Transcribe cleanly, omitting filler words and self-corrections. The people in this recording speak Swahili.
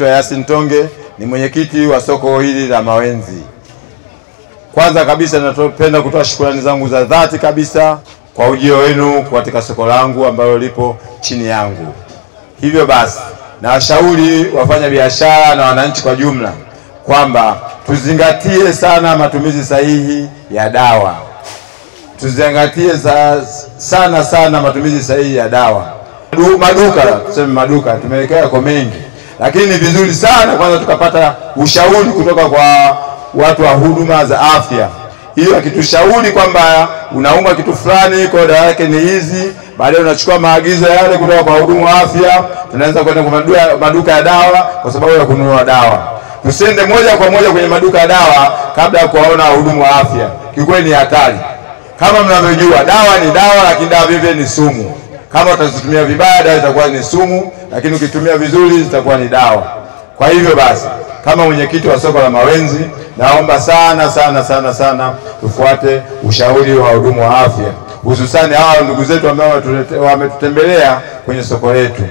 Yasin Tonge ni mwenyekiti wa soko hili la Mawenzi. Kwanza kabisa napenda kutoa shukrani zangu za dhati kabisa kwa ujio wenu katika soko langu ambalo lipo chini yangu. Hivyo basi, na washauri wafanya biashara na wananchi kwa jumla kwamba tuzingatie sana matumizi sahihi ya dawa. Tuzingatie sana matumizi sahihi ya dawa. Maduka tumewekea yako mengi. Lakini ni vizuri sana kwanza tukapata ushauri kutoka kwa watu wa huduma za afya. Hiyo akitushauri kwamba unaumwa kitu fulani, kwa dawa yake ni hizi, baadaye unachukua maagizo yale kutoka kwa hudumu wa afya, tunaanza kwenda kwa maduka ya dawa kwa sababu ya kununua dawa. Tusiende moja kwa moja kwenye maduka ya dawa kabla ya kuwaona wahudumu wa afya. Kikweli ni hatari. Kama mnavyojua, dawa ni dawa, lakini dawa vivyo ni sumu. Kama utazitumia vibaya, dawa itakuwa ni sumu, lakini ukitumia vizuri zitakuwa ni dawa. Kwa hivyo basi, kama mwenyekiti wa soko la Mawenzi, naomba sana tufuate ushauri wa wahudumu wa afya, hususani hawa ndugu zetu ambao wametutembelea kwenye soko letu.